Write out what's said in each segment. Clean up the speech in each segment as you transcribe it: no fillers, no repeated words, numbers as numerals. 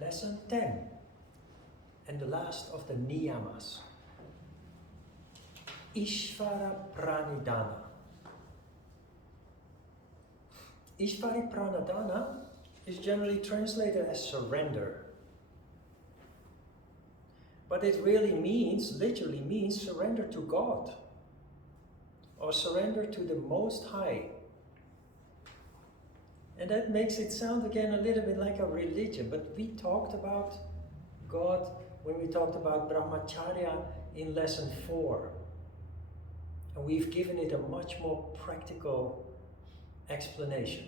Lesson 10, and the last of the Niyamas. Ishvara Pranidhan. Ishvara Pranidhan is generally translated as surrender. But it really literally means surrender to God, or surrender to the Most High. And that makes it sound again a little bit like a religion, but we talked about God when we talked about Brahmacharya in lesson 4. And we've given it a much more practical explanation.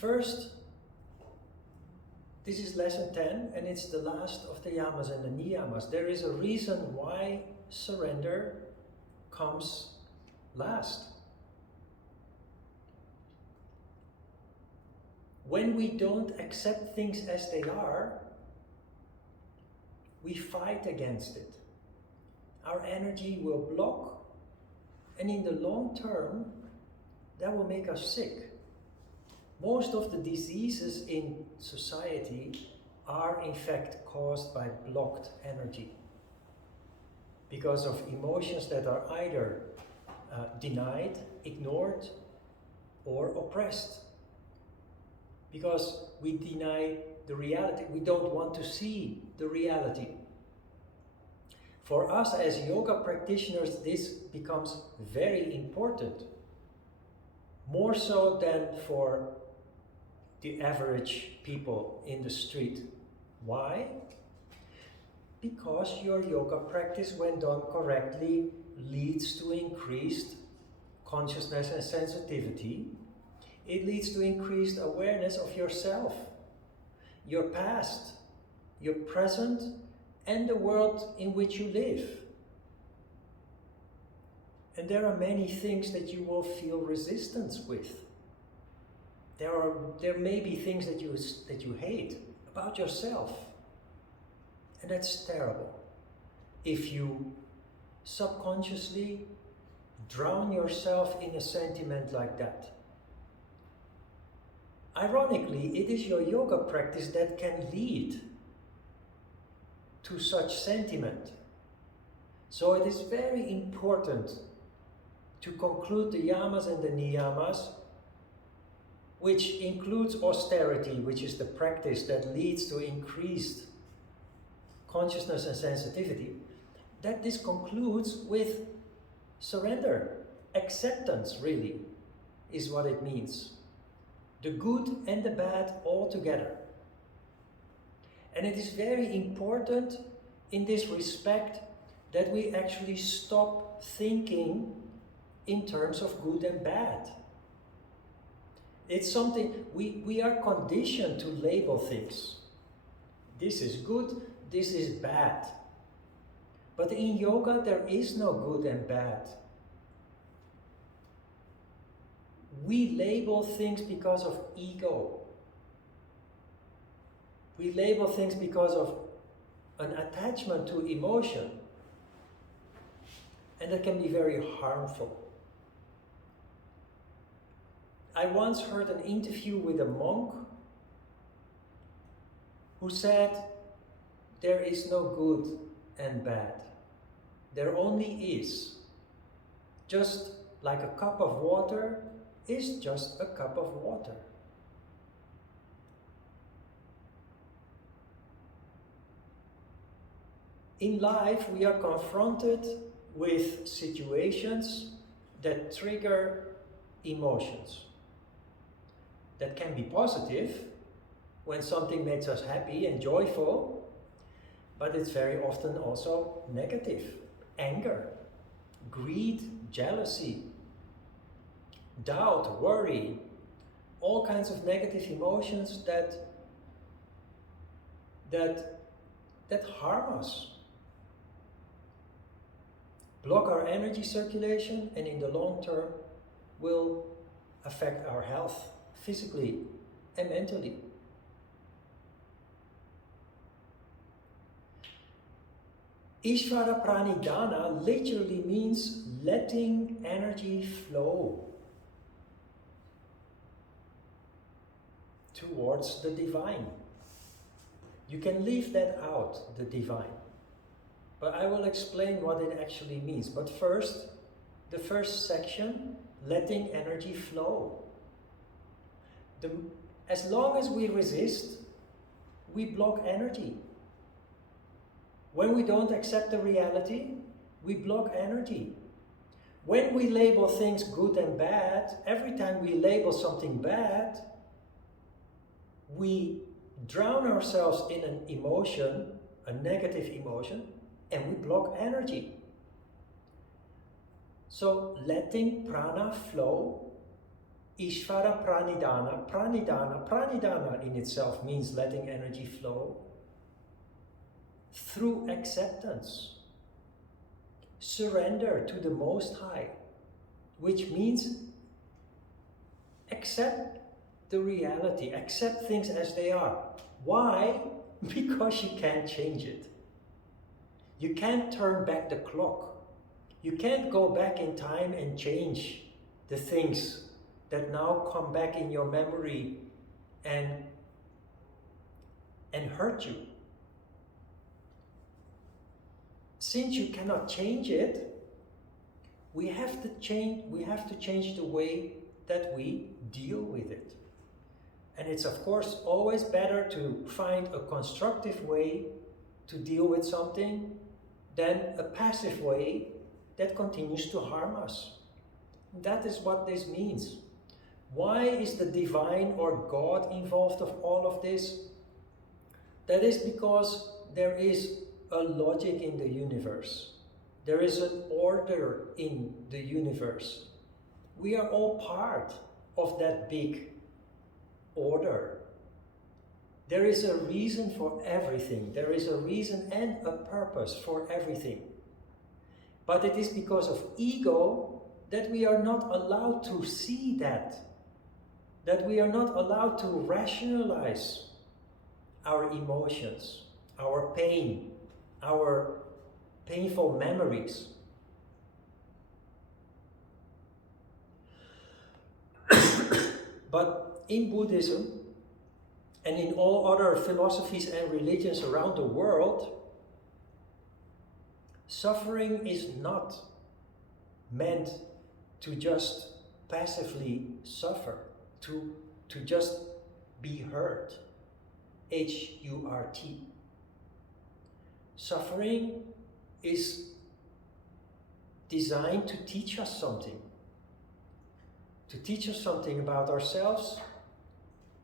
First, this is lesson 10, and it's the last of the yamas and the niyamas. There is a reason why surrender comes last. When we don't accept things as they are, we fight against it. Our energy will block, and in the long term, that will make us sick. Most of the diseases in society are in fact caused by blocked energy, because of emotions that are either denied, ignored, or oppressed. Because we deny the reality, we don't want to see the reality. For us as yoga practitioners, this becomes very important, more so than for the average people in the street. Why? Because your yoga practice, when done correctly, leads to increased consciousness and sensitivity. It leads to increased awareness of yourself, your past, your present, and the world in which you live. And there are many things that you will feel resistance with. There may be things that you hate about yourself. And that's terrible. If you subconsciously drown yourself in a sentiment like that. Ironically, it is your yoga practice that can lead to such sentiment. So it is very important to conclude the yamas and the niyamas, which includes austerity, which is the practice that leads to increased consciousness and sensitivity, that this concludes with surrender. Acceptance, really, is what it means. The good and the bad all together. And it is very important in this respect that we actually stop thinking in terms of good and bad. It's something, we are conditioned to label things. This is good, this is bad. But in yoga, there is no good and bad. We label things because of ego. We label things because of an attachment to emotion. And that can be very harmful. I once heard an interview with a monk who said, there is no good and bad. There only is. Just like a cup of water is just a cup of water. In life, we are confronted with situations that trigger emotions. That can be positive, when something makes us happy and joyful, but it's very often also negative. Anger, greed, jealousy, doubt, worry, all kinds of negative emotions that harm us, block our energy circulation, and in the long term will affect our health, physically and mentally. Ishvara Pranidhana literally means letting energy flow. towards the divine. You can leave that out, the divine. But I will explain what it actually means. But first, the first section, letting energy flow. As long as we resist, we block energy. When we don't accept the reality, we block energy. When we label things good and bad, every time we label something bad, we drown ourselves in an emotion, a negative emotion, and we block energy. So letting prana flow, Ishvara Pranidhana, Pranidhana in itself means letting energy flow through acceptance. Surrender to the Most High, which means accept the reality, accept things as they are. Why? Because you can't change it. You can't turn back the clock. You can't go back in time and change the things that now come back in your memory and hurt you. Since you cannot change it, we have to change the way that we deal with it. And it's of course always better to find a constructive way to deal with something than a passive way that continues to harm us. That is what this means. Why is the divine or God involved of all of this? That is because there is a logic in the universe. There is an order in the universe. We are all part of that big order. There is a reason for everything. There is a reason and a purpose for everything. But it is because of ego that we are not allowed to see that we are not allowed to rationalize our emotions, our pain, our painful memories. But in Buddhism and in all other philosophies and religions around the world, suffering is not meant to just passively suffer, to just be hurt. H-U-R-T. Suffering is designed to teach us something. To teach us something about ourselves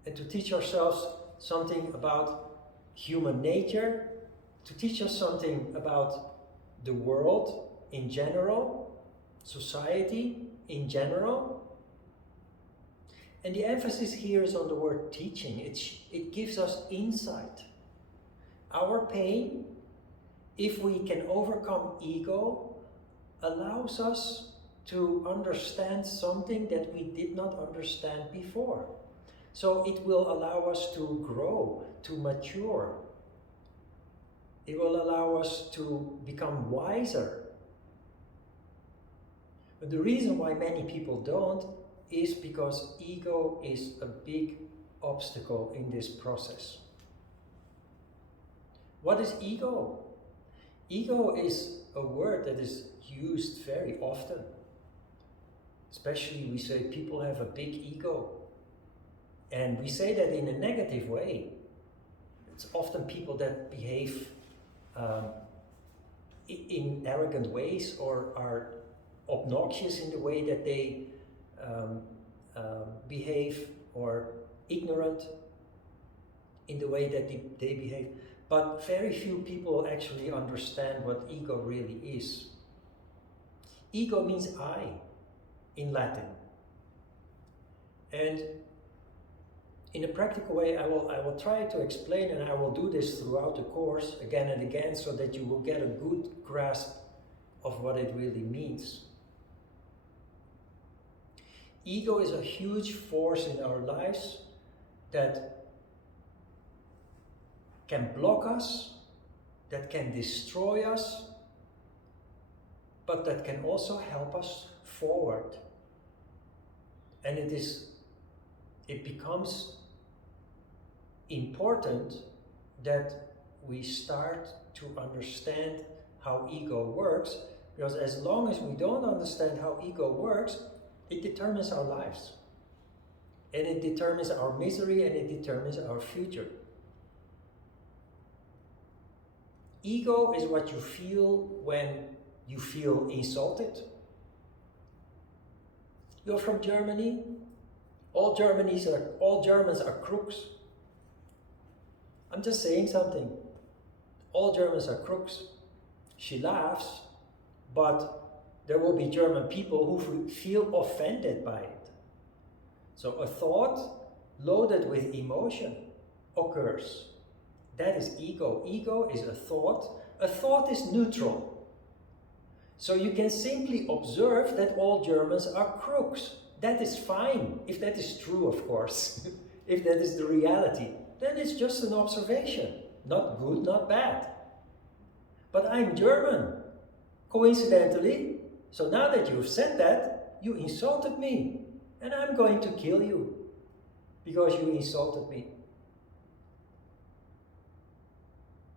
and to teach ourselves something about human nature, to teach us something about the world in general, society in general. And the emphasis here is on the word teaching. It gives us insight. Our pain, if we can overcome ego, allows us to understand something that we did not understand before. So it will allow us to grow, to mature. It will allow us to become wiser. But the reason why many people don't is because ego is a big obstacle in this process. What is ego? Ego is a word that is used very often. Especially we say people have a big ego. And we say that in a negative way. It's often people that behave in arrogant ways or are obnoxious in the way that they behave, or ignorant in the way that they behave. But very few people actually understand what ego really is. Ego means I in Latin. And in a practical way, I will try to explain, and I will do this throughout the course again and again so that you will get a good grasp of what it really means. Ego is a huge force in our lives that can block us, that can destroy us, but that can also help us forward. And it becomes important that we start to understand how ego works, because as long as we don't understand how ego works, it determines our lives. And it determines our misery, and it determines our future. Ego is what you feel when you feel insulted. You're from Germany. All Germans are crooks. I'm just saying something. All Germans are crooks. She laughs, but there will be German people who feel offended by it. So a thought loaded with emotion occurs. That is ego. Ego is a thought. A thought is neutral. So you can simply observe that all Germans are crooks. That is fine, if that is true, of course. If that is the reality, then it's just an observation. Not good, not bad. But I'm German, coincidentally. So now that you've said that, you insulted me. And I'm going to kill you because you insulted me.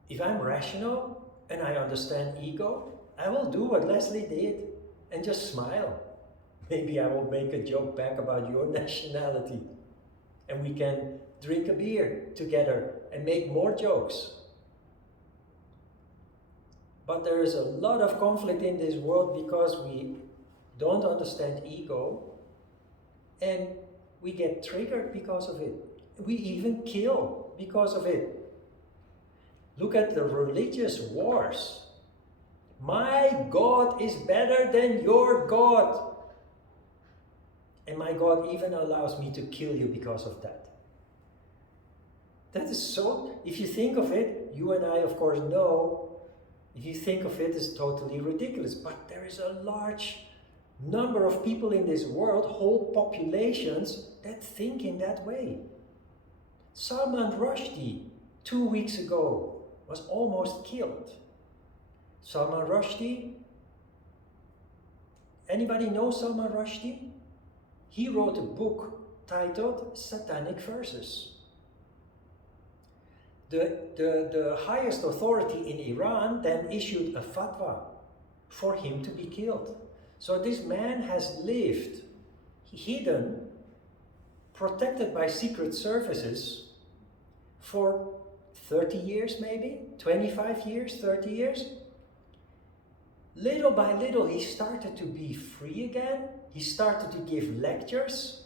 If I'm rational and I understand ego, I will do what Leslie did and just smile. Maybe I will make a joke back about your nationality. And we can drink a beer together and make more jokes. But there is a lot of conflict in this world because we don't understand ego. And we get triggered because of it. We even kill because of it. Look at the religious wars. My God is better than your God. And my God even allows me to kill you because of that. That is so, if you think of it, you and I of course know, if you think of it, it's totally ridiculous. But there is a large number of people in this world, whole populations, that think in that way. Salman Rushdie, 2 weeks ago, was almost killed. Salman Rushdie, anybody know Salman Rushdie? He wrote a book titled Satanic Verses. The highest authority in Iran then issued a fatwa for him to be killed. So this man has lived hidden, protected by secret services for 30 years maybe, 25 years, 30 years. Little by little he started to be free again. He started to give lectures,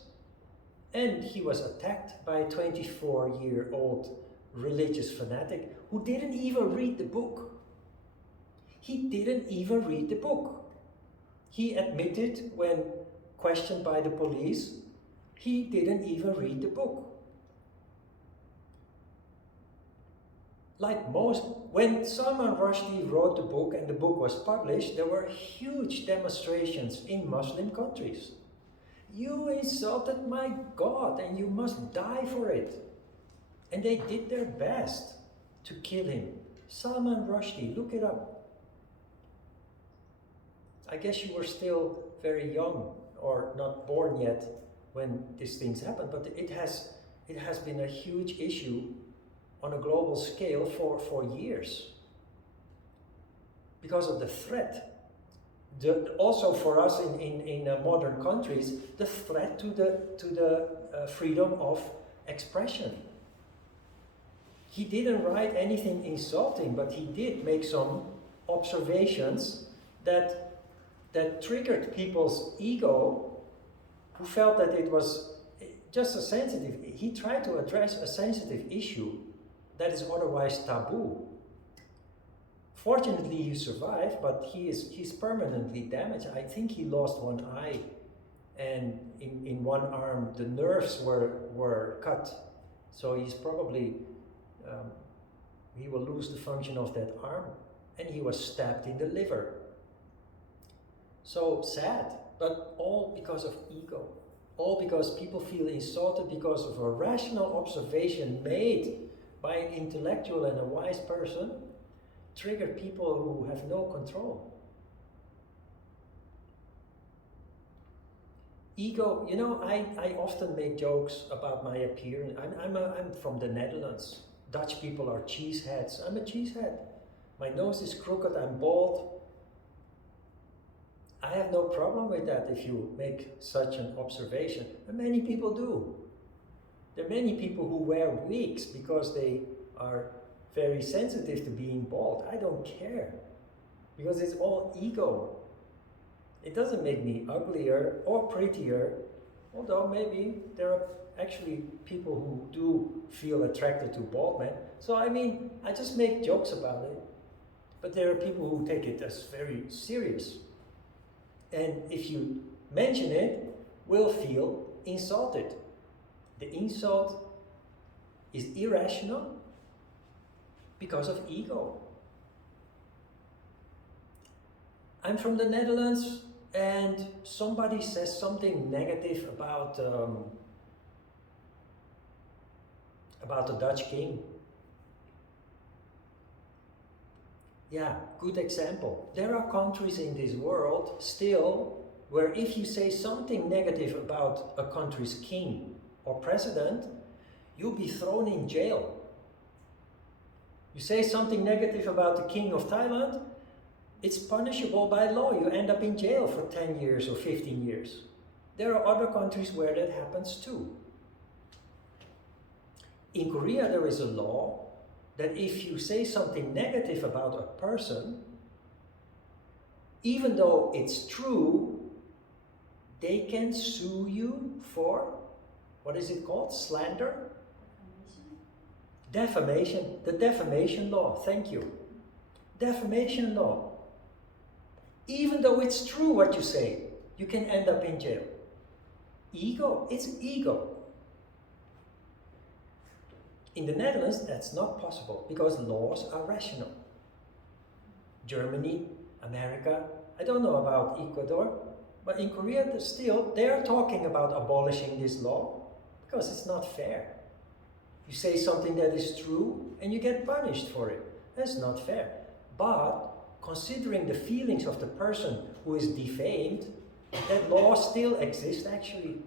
and he was attacked by a 24-year-old religious fanatic who didn't even read the book. He didn't even read the book. He admitted when questioned by the police, he didn't even read the book. Like most, when Salman Rushdie wrote the book and the book was published, there were huge demonstrations in Muslim countries. You insulted my God and you must die for it. And they did their best to kill him. Salman Rushdie, look it up. I guess you were still very young or not born yet when these things happened, but it has been a huge issue on a global scale for years because of the threat. Also for us in modern countries, the threat to the freedom of expression. He didn't write anything insulting, but he did make some observations that triggered people's ego, who felt that it was just a sensitive. He tried to address a sensitive issue that is otherwise taboo. Fortunately, he survived, but he's permanently damaged. I think he lost one eye, and in one arm the nerves were cut. So he's probably he will lose the function of that arm, and he was stabbed in the liver. So sad, but all because of ego. All because people feel insulted because of a rational observation made by an intellectual and a wise person, trigger people who have no control. Ego, you know, I often make jokes about my appearance. I'm from the Netherlands. Dutch people are cheeseheads. I'm a cheesehead. My nose is crooked, I'm bald. I have no problem with that if you make such an observation. And many people do. There are many people who wear wigs because they are very sensitive to being bald. I don't care. Because it's all ego. It doesn't make me uglier or prettier, although maybe there are actually people who do feel attracted to bald men. So I mean, I just make jokes about it. But there are people who take it as very serious. And if you mention it, will feel insulted. The insult is irrational because of ego. I'm from the Netherlands, and somebody says something negative about the Dutch king. Yeah, good example. There are countries in this world still where if you say something negative about a country's king or president, you'll be thrown in jail. You say something negative about the king of Thailand, it's punishable by law. You end up in jail for 10 years or 15 years. There are other countries where that happens too. In Korea, there is a law that if you say something negative about a person, even though it's true, they can sue you for, what is it called? Slander? Defamation. The defamation law, thank you. Defamation law. Even though it's true what you say, you can end up in jail. Ego, it's ego. In the Netherlands, that's not possible because laws are rational. Germany, America, I don't know about Ecuador, but in Korea, they are talking about abolishing this law because it's not fair. You say something that is true and you get punished for it. That's not fair. But considering the feelings of the person who is defamed, that law still exists actually.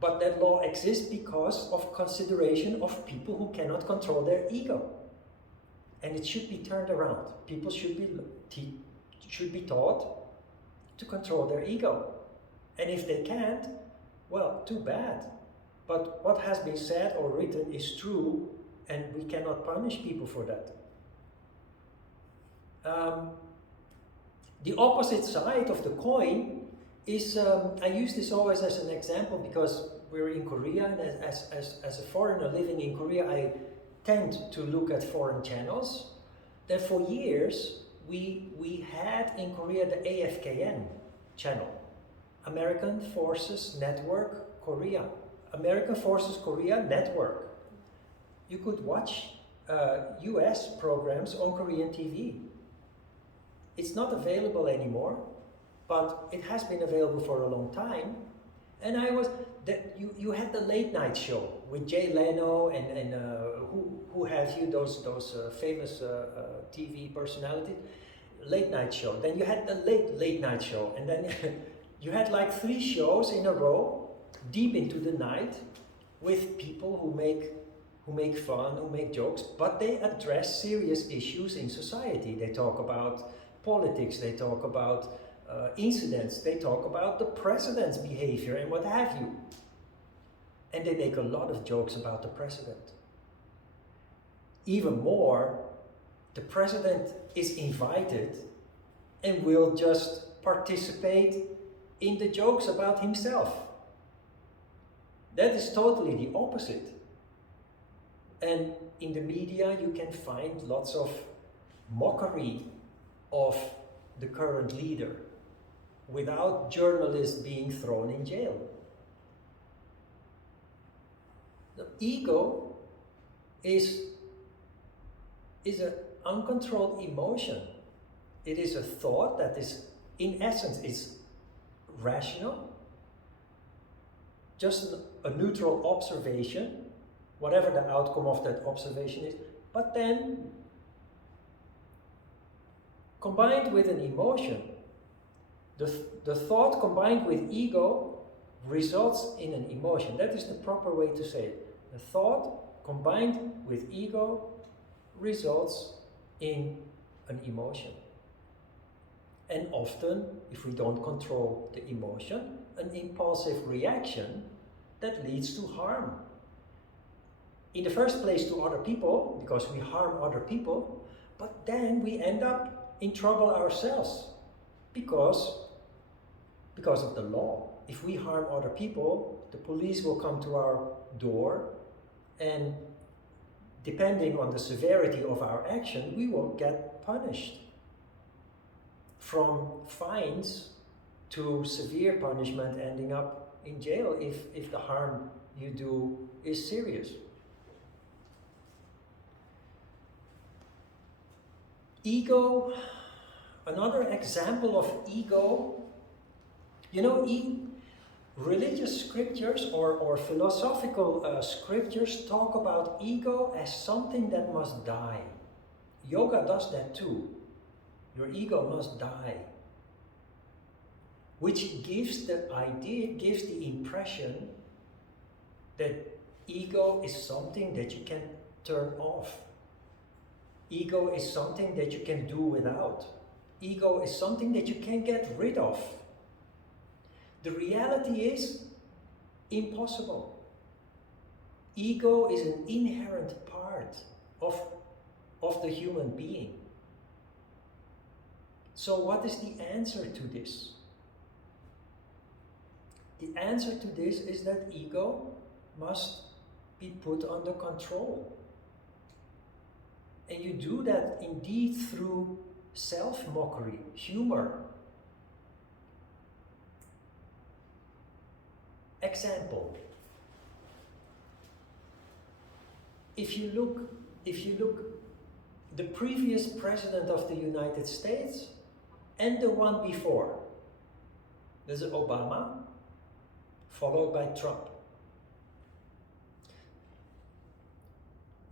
But that law exists because of consideration of people who cannot control their ego. And it should be turned around. People should be taught to control their ego. And if they can't, well, too bad. But what has been said or written is true, and we cannot punish people for that. The opposite side of the coin is, I use this always as an example because we're in Korea, and as a foreigner living in Korea, I tend to look at foreign channels. That for years, we had in Korea the AFKN channel, American Forces Network Korea. American Forces Korea Network. You could watch US programs on Korean TV. It's not available anymore, but it has been available for a long time. And you had the late night show with Jay Leno and who have you, those famous TV personalities, late night show. Then you had the late night show, and then you had like 3 shows in a row, deep into the night, with people who make fun, who make jokes, but they address serious issues in society. They talk about politics, they talk about incidents, they talk about the president's behavior and what have you. And they make a lot of jokes about the president. Even more, the president is invited and will just participate in the jokes about himself. That is totally the opposite. And in the media, you can find lots of mockery of the current leader without journalists being thrown in jail. The ego is an uncontrolled emotion. It is a thought that is, in essence, is rational, just a neutral observation, whatever the outcome of that observation is, but then combined with an emotion. The thought combined with ego results in an emotion. That is the proper way to say it. The thought combined with ego results in an emotion. And often, if we don't control the emotion, an impulsive reaction that leads to harm. In the first place to other people, because we harm other people, but then we end up in trouble ourselves because of the law. If we harm other people, the police will come to our door, and depending on the severity of our action, we will get punished. From fines to severe punishment, ending up in jail if the harm you do is serious. Ego, another example of ego, religious scriptures or philosophical scriptures talk about ego as something that must die. Yoga does that too. Your ego must die. Which gives the idea, gives the impression that ego is something that you can turn off. Ego is something that you can do without. Ego is something that you can get rid of. The reality is impossible. Ego is an inherent part of the human being. So what is the answer to this? The answer to this is that ego must be put under control. And you do that indeed through self-mockery, humor. Example. If you look, the previous president of the United States and the one before, there's Obama, followed by Trump.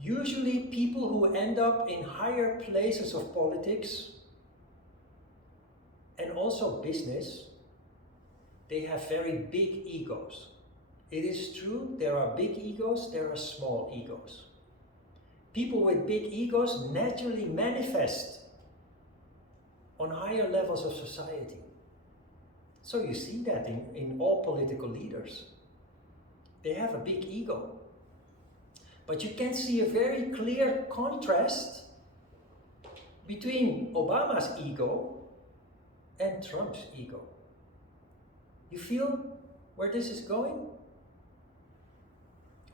Usually people who end up in higher places of politics and also business, they have very big egos. It is true, there are big egos, there are small egos. People with big egos naturally manifest on higher levels of society. So you see that in all political leaders. They have a big ego. But you can see a very clear contrast between Obama's ego and Trump's ego. You feel where this is going?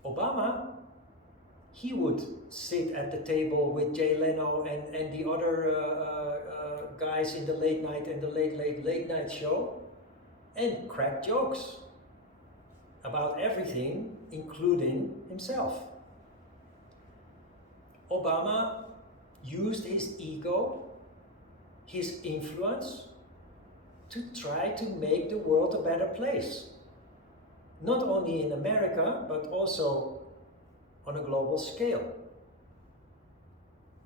Obama, he would sit at the table with Jay Leno and the other guys in the late night and the late night show and crack jokes about everything, including himself. Obama used his ego, his influence, to try to make the world a better place. Not only in America, but also on a global scale.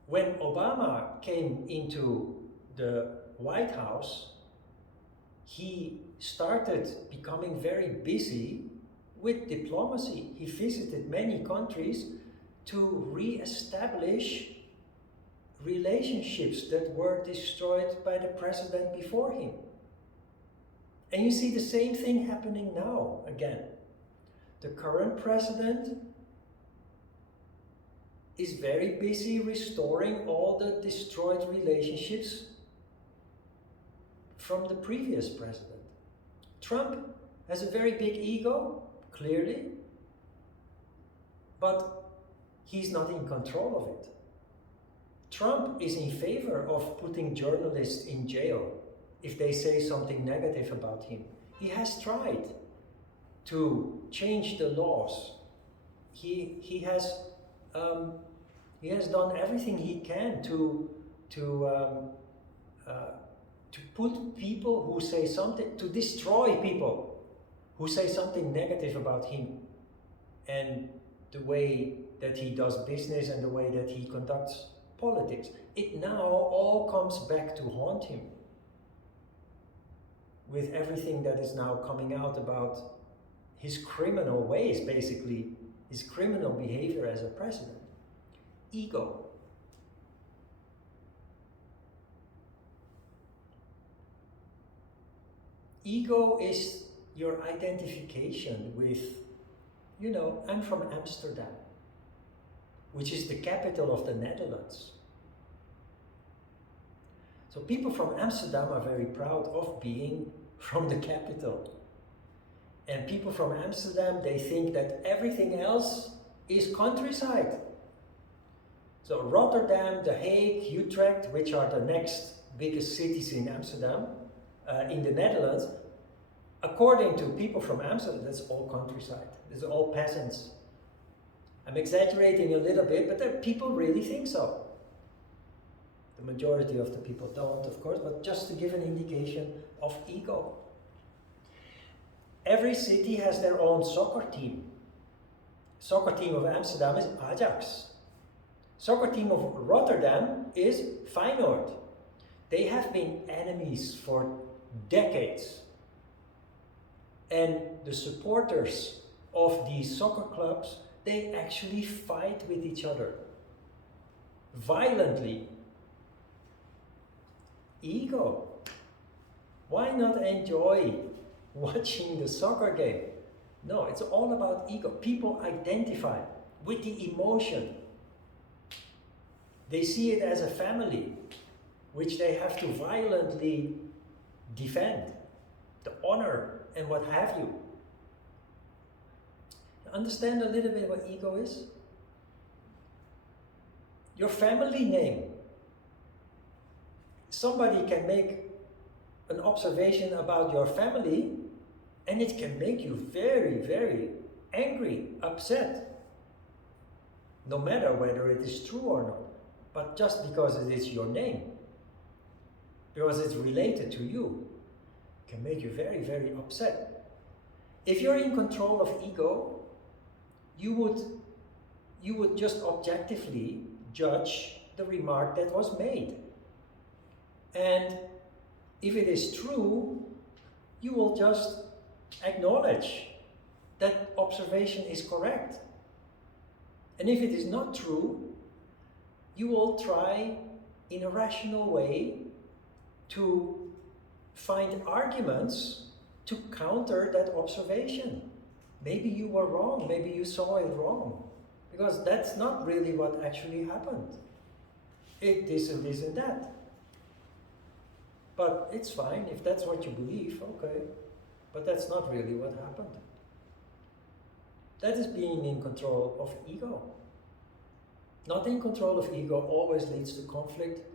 When Obama came into the White House, he started becoming very busy with diplomacy. He visited many countries to re-establish relationships that were destroyed by the president before him. And you see the same thing happening now again. The current president is very busy restoring all the destroyed relationships from the previous president. Trump has a very big ego, clearly, but he's not in control of it. Trump is in favor of putting journalists in jail if they say something negative about him. He has tried to change the laws. He has done everything he can to put people who say something, to destroy people who say something negative about him and the way that he does business and the way that he conducts politics. It now all comes back to haunt him. with everything that is now coming out about his criminal ways, basically, his criminal behavior as a president. Ego. Ego is your identification with, you know, I'm from Amsterdam, which is the capital of the Netherlands. So people from Amsterdam are very proud of being from the capital. And people from Amsterdam, they think that everything else is countryside. So Rotterdam, The Hague, Utrecht, which are the next biggest cities in Amsterdam, in the Netherlands, according to people from Amsterdam, that's all countryside. That's all peasants. I'm exaggerating a little bit, but people really think so. The majority of the people don't, of course, but just to give an indication of ego. Every city has their own soccer team. Soccer team of Amsterdam is Ajax. Soccer team of Rotterdam is Feyenoord. They have been enemies for decades. And the supporters of these soccer clubs, they actually fight with each other. Violently. Ego. Why not enjoy watching the soccer game? No, it's all about ego. People identify with the emotion. They see it as a family, which they have to violently defend. The honor and what have you. Understand a little bit what ego is? Your family name. Somebody can make an observation about your family and it can make you very, very angry, upset. No matter whether it is true or not, but just because it is your name, because it's related to you, can make you very, very upset. If you're in control of ego, you would just objectively judge the remark that was made. And if it is true, you will just acknowledge that observation is correct. And if it is not true, you will try in a rational way to find arguments to counter that observation. Maybe you were wrong, maybe you saw it wrong, because that's not really what actually happened. This and this and that. But it's fine, if that's what you believe, okay. But that's not really what happened. That is being in control of ego. Not in control of ego always leads to conflict,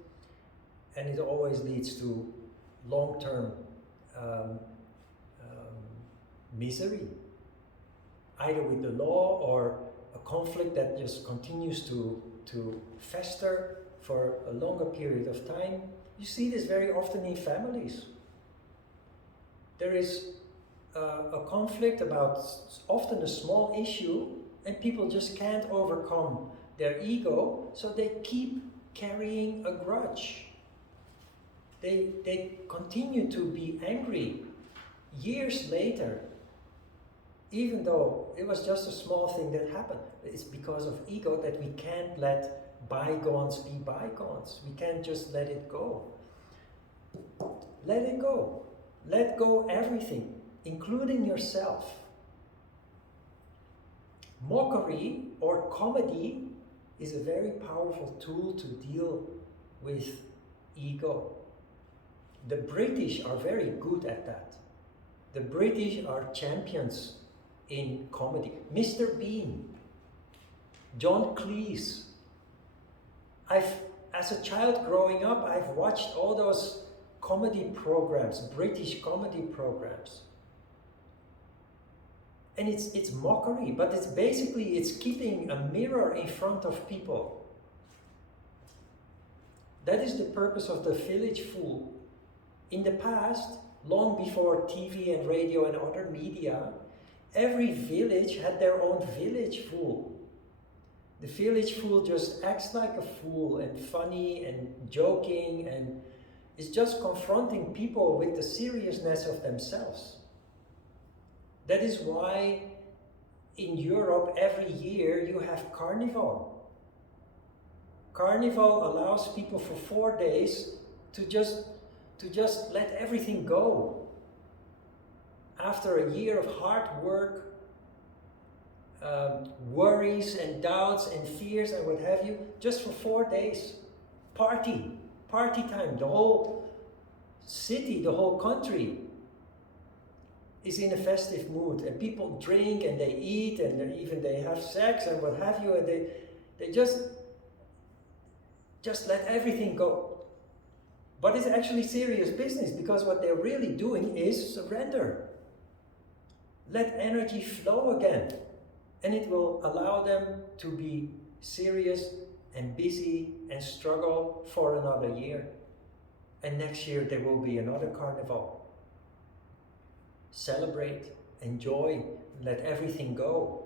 and it always leads to long-term misery, either with the law or a conflict that just continues to fester for a longer period of time. You see this very often in families. There is a conflict about often a small issue, and people just can't overcome their ego, so they keep carrying a grudge. They continue to be angry years later, even though it was just a small thing that happened. It's because of ego that we can't let bygones be bygones. We can't just let it go. Let it go. Let go everything, including yourself. Mockery or comedy is a very powerful tool to deal with ego. The British are very good at that. The British are champions in comedy. Mr. Bean, John Cleese. As a child growing up, I've watched all those comedy programs, British comedy programs. And it's mockery, but it's keeping a mirror in front of people. That is the purpose of the village fool. In the past, long before TV and radio and other media, every village had their own village fool. The village fool just acts like a fool and funny and joking and is just confronting people with the seriousness of themselves. That is why in Europe every year you have Carnival. Carnival allows people for 4 days to just let everything go. After a year of hard work, worries and doubts and fears and what have you, just for 4 days, party time. The whole city, the whole country is in a festive mood, and people drink and they eat and they have sex and what have you, and they just let everything go. But it's actually serious business, because what they're really doing is surrender. Let energy flow again, and it will allow them to be serious and busy and struggle for another year. And next year there will be another carnival. Celebrate, enjoy, let everything go.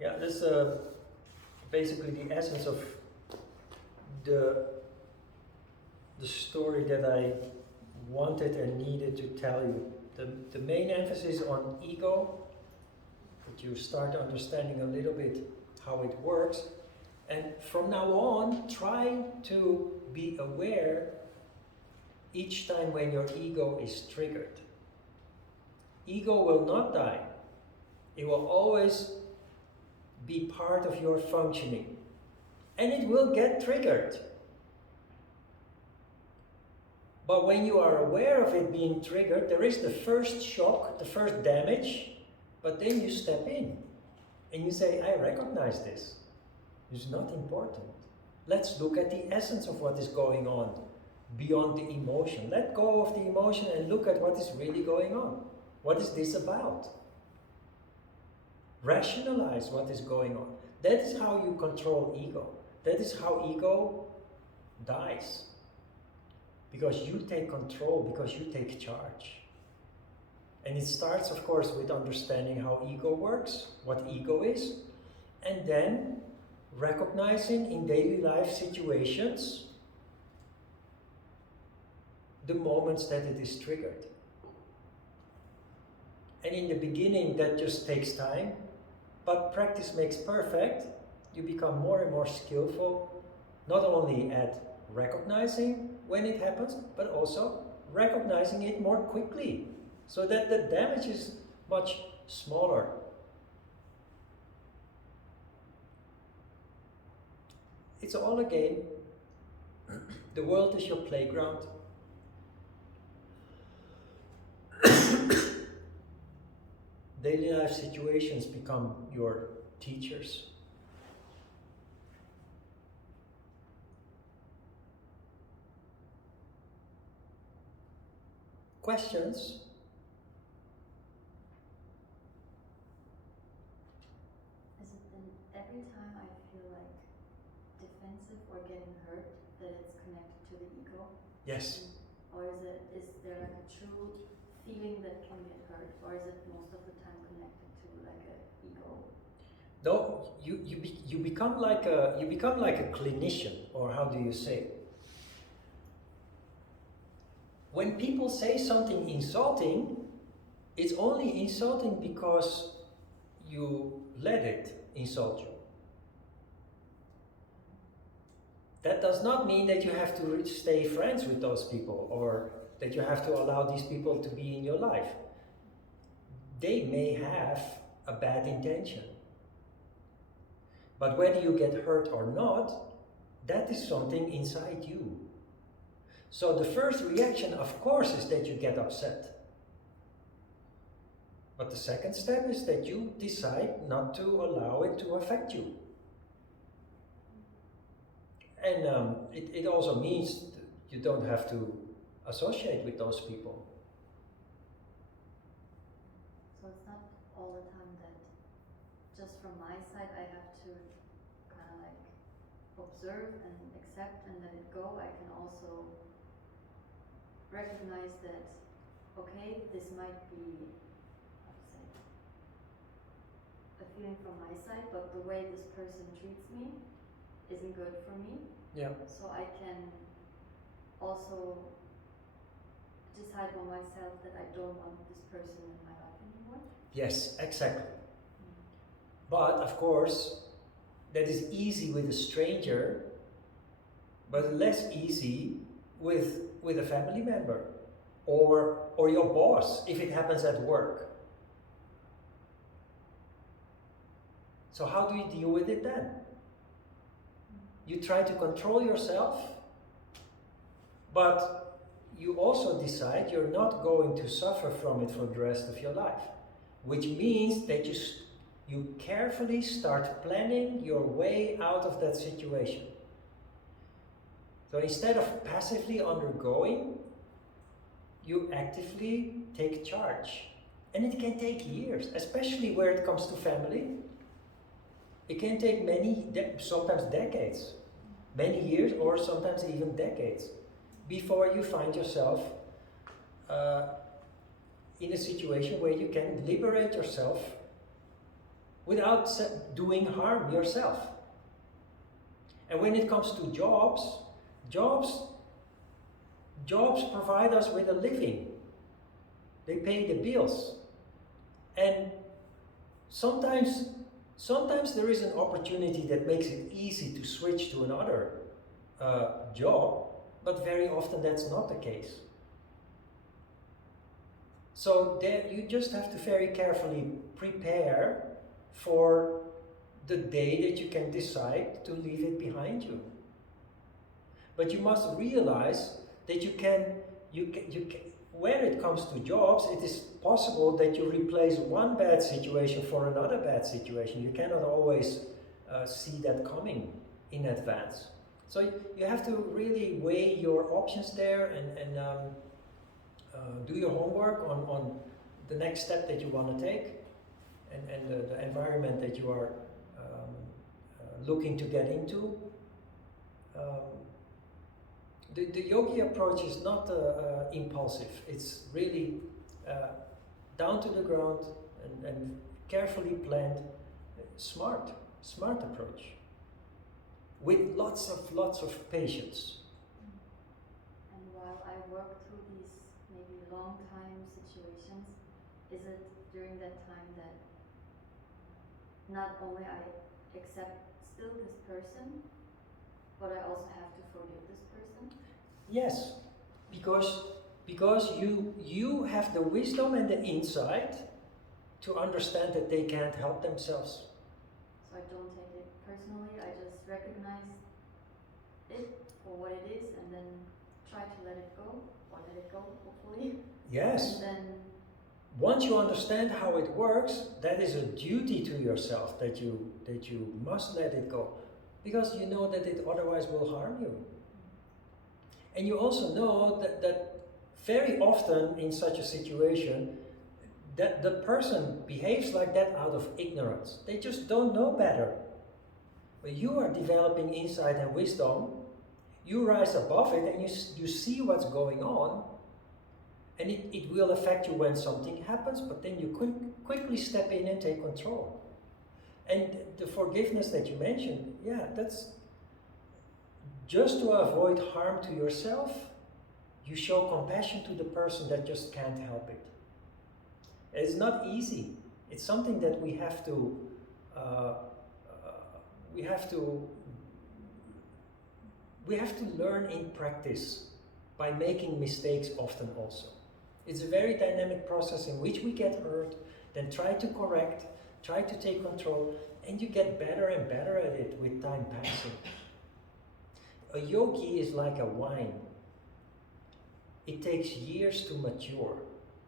Yeah, that's basically the essence of the story that I wanted and needed to tell you. The main emphasis on ego, that you start understanding a little bit how it works, and from now on try to be aware each time when your ego is triggered. Ego will not die. It will always be part of your functioning, and it will get triggered. But when you are aware of it being triggered, there is the first shock, the first damage, but then you step in and you say, I recognize this. It's not important. Let's look at the essence of what is going on beyond the emotion. Let go of the emotion and look at what is really going on. What is this about? Rationalize what is going on. That is how you control ego. That is how ego dies. Because you take control, because you take charge. And it starts, of course, with understanding how ego works, what ego is, and then recognizing in daily life situations the moments that it is triggered. And in the beginning, that just takes time, but practice makes perfect. You become more and more skillful, not only at recognizing when it happens, but also recognizing it more quickly, so that the damage is much smaller. It's all a game. The world is your playground. Daily life situations become your teachers. Questions? Is it then every time I feel like defensive or getting hurt that it's connected to the ego? Yes. Or is there like a true feeling that can get hurt, or is it most of the time connected to like a ego? No, you become like a clinician, or how do you say? When people say something insulting, it's only insulting because you let it insult you. That does not mean that you have to stay friends with those people, or that you have to allow these people to be in your life. They may have a bad intention. But whether you get hurt or not, that is something inside you. So the first reaction, of course, is that you get upset. But the second step is that you decide not to allow it to affect you. And it also means you don't have to associate with those people. So it's not all the time that just from my side I have to kind of like observe and accept and let it go, I can also recognize that, okay, this might be, how to say, a feeling from my side, but the way this person treats me isn't good for me. Yeah. So I can also decide for myself that I don't want this person in my life anymore. Yes, exactly. But of course, that is easy with a stranger, but less easy with a family member or your boss if it happens at work. So how do you deal with it then? You try to control yourself, but you also decide you're not going to suffer from it for the rest of your life, which means that you carefully start planning your way out of that situation. So instead of passively undergoing, you actively take charge. And it can take years, especially where it comes to family. It can take sometimes decades, many years, or sometimes even decades, before you find yourself in a situation where you can liberate yourself without doing harm yourself. And when it comes to jobs provide us with a living. They pay the bills. And sometimes there is an opportunity that makes it easy to switch to another job, but very often that's not the case. So there you just have to very carefully prepare for the day that you can decide to leave it behind you. But you must realize that you can, when it comes to jobs, it is possible that you replace one bad situation for another bad situation. You cannot always see that coming in advance. So you have to really weigh your options there and do your homework on the next step that you want to take and the environment that you are looking to get into. The yogi approach is not impulsive. It's really down to the ground and carefully planned, smart approach with lots of patience. And while I work through these maybe long time situations, is it during that time that not only I accept still this person, but I also have to forgive this person? Yes, because you have the wisdom and the insight to understand that they can't help themselves. So I don't take it personally, I just recognize it for what it is and then try to let it go, or let it go, hopefully. Yes. And then once you understand how it works, that is a duty to yourself that you must let it go, because you know that it otherwise will harm you. And you also know that very often in such a situation, that the person behaves like that out of ignorance. They just don't know better. When you are developing insight and wisdom, you rise above it and you see what's going on, and it will affect you when something happens, but then you quickly step in and take control. And the forgiveness that you mentioned, yeah, that's just to avoid harm to yourself. You show compassion to the person that just can't help it. It's not easy. It's something that we have to learn in practice by making mistakes often also. It's a very dynamic process in which we get hurt, then try to correct, try to take control, and you get better and better at it with time passing. A yogi is like a wine. It takes years to mature,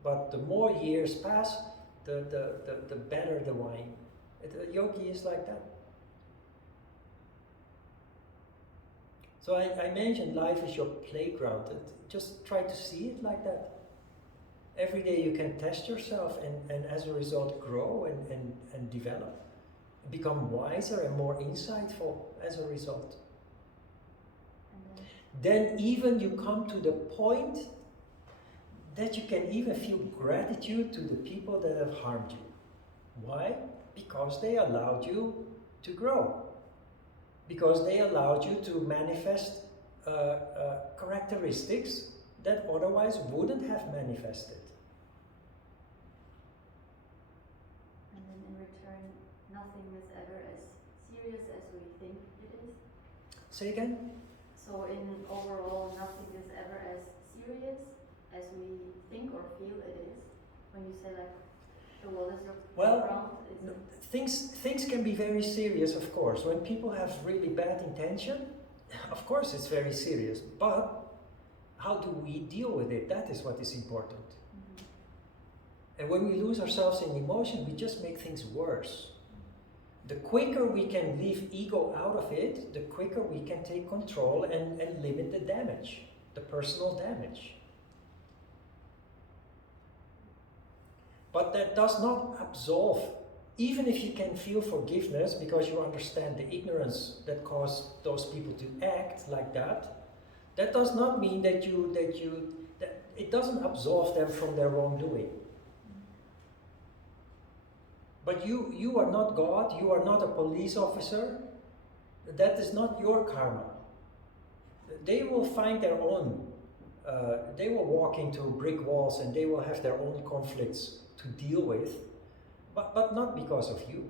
but the more years pass, the better the wine. A yogi is like that. So I mentioned life is your playground. Just try to see it like that. Every day you can test yourself and as a result grow and develop. Become wiser and more insightful as a result. then even you come to the point that you can even feel gratitude to the people that have harmed you. Why? Because they allowed you to grow. Because they allowed you to manifest characteristics that otherwise wouldn't have manifested. And then in return, nothing is ever as serious as we think it is. Say again? So in overall, nothing is ever as serious as we think or feel it is. When you say like, the world is your playground, things can be very serious, of course. When people have really bad intention, of course it's very serious. But how do we deal with it? That is what is important. Mm-hmm. And when we lose ourselves in emotion, we just make things worse. The quicker we can leave ego out of it, the quicker we can take control and limit the damage, the personal damage. But that does not absolve, even if you can feel forgiveness because you understand the ignorance that caused those people to act like that. That does not mean that it doesn't absolve them from their wrongdoing. But you are not God, you are not a police officer. That is not your karma. They will find their own. They will walk into brick walls and they will have their own conflicts to deal with, but not because of you.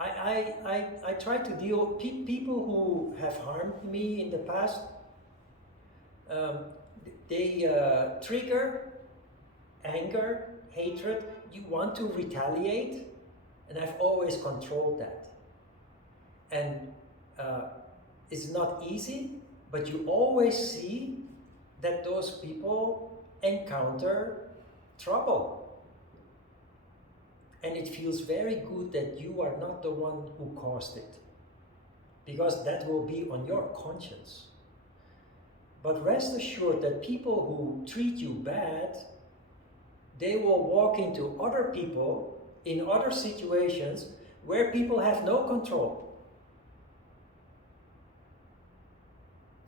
I try to deal with people who have harmed me in the past. They trigger anger, hatred. You want to retaliate, and I've always controlled that. And it's not easy, but you always see that those people encounter trouble. And it feels very good that you are not the one who caused it, because that will be on your conscience. But rest assured that people who treat you bad, they will walk into other people in other situations where people have no control.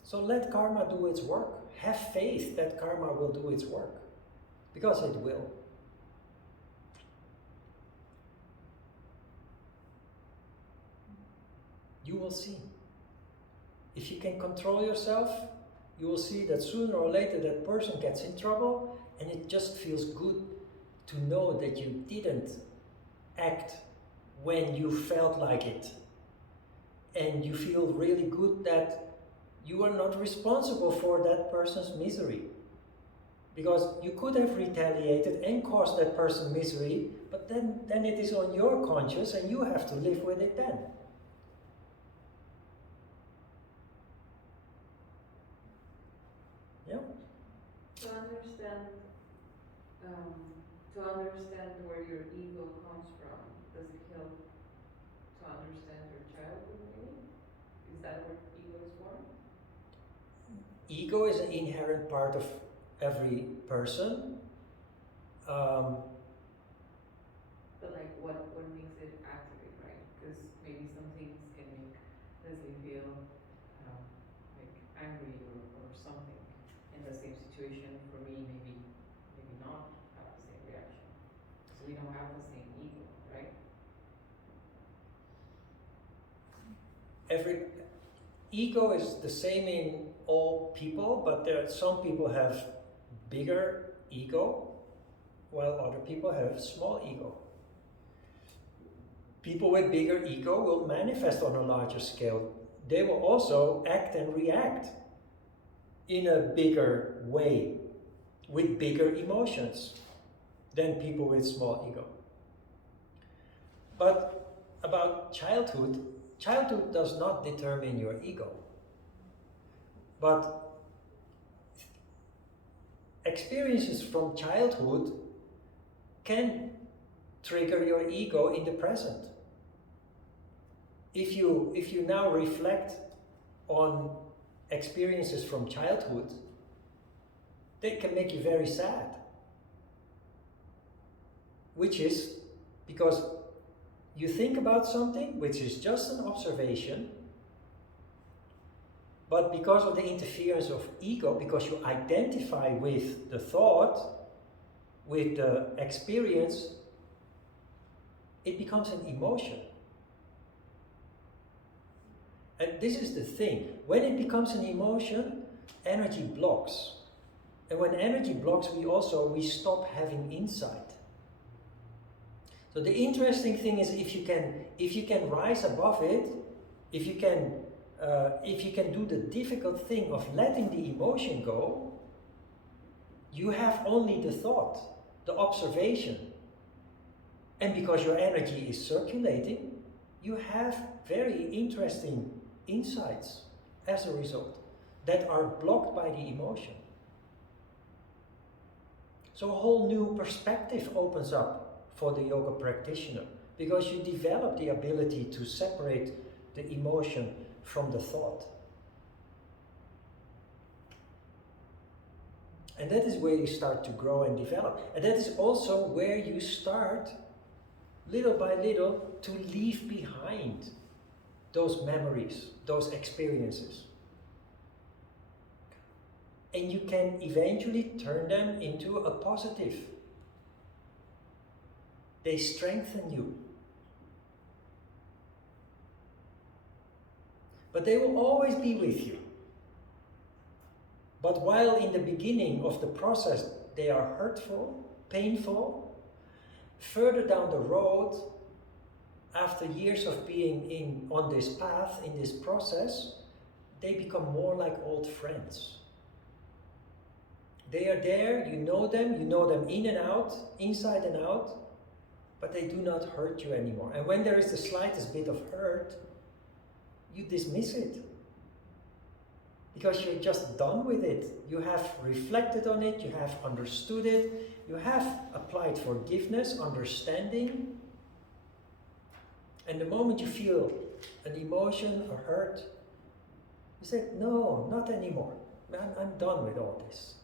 So let karma do its work. Have faith that karma will do its work, because it will. You will see. If you can control yourself, you will see that sooner or later that person gets in trouble, and it just feels good to know that you didn't act when you felt like it. And you feel really good that you are not responsible for that person's misery. Because you could have retaliated and caused that person misery, but then it is on your conscience and you have to live with it then. Yeah? To understand where your ego comes from, does it help to understand your childhood maybe? Is that where ego is born? Ego is an inherent part of every person. But like what makes it activate, right? Because maybe some things can make Leslie feel like angry or something in the same situation. For me, maybe not have the same reaction. So we don't have the same ego, right? Every ego is the same in all people, but some people have bigger ego, while other people have small ego. People with bigger ego will manifest on a larger scale. They will also act and react in a bigger way, with bigger emotions than people with small ego. But about childhood does not determine your ego. But experiences from childhood can trigger your ego in the present. If you now reflect on experiences from childhood, they can make you very sad. Which is because you think about something which is just an observation, But because of the interference of ego, because you identify with the thought, with the experience, it becomes an emotion. And this is the thing. When it becomes an emotion, energy blocks. And when energy blocks, we stop having insight. So the interesting thing is if you can rise above it, if you can do the difficult thing of letting the emotion go, you have only the thought, the observation. And because your energy is circulating, you have very interesting insights as a result that are blocked by the emotion. So a whole new perspective opens up for the yoga practitioner because you develop the ability to separate the emotion from the thought. And that is where you start to grow and develop. And that is also where you start, little by little, to leave behind those memories, those experiences. And you can eventually turn them into a positive. They strengthen you. But they will always be with you. But while in the beginning of the process they are hurtful, painful, further down the road, after years of being on this path, in this process, they become more like old friends. They are there, you know them in and out, inside and out, but they do not hurt you anymore. And when there is the slightest bit of hurt, you dismiss it. Because you're just done with it. You have reflected on it, you have understood it, you have applied forgiveness, understanding. And the moment you feel an emotion, a hurt, you say, no, not anymore. I'm done with all this.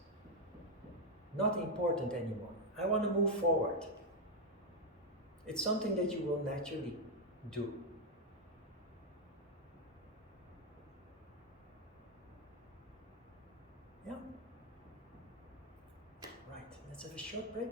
Not important anymore. I want to move forward. It's something that you will naturally do. Yeah? Right, let's have a short break.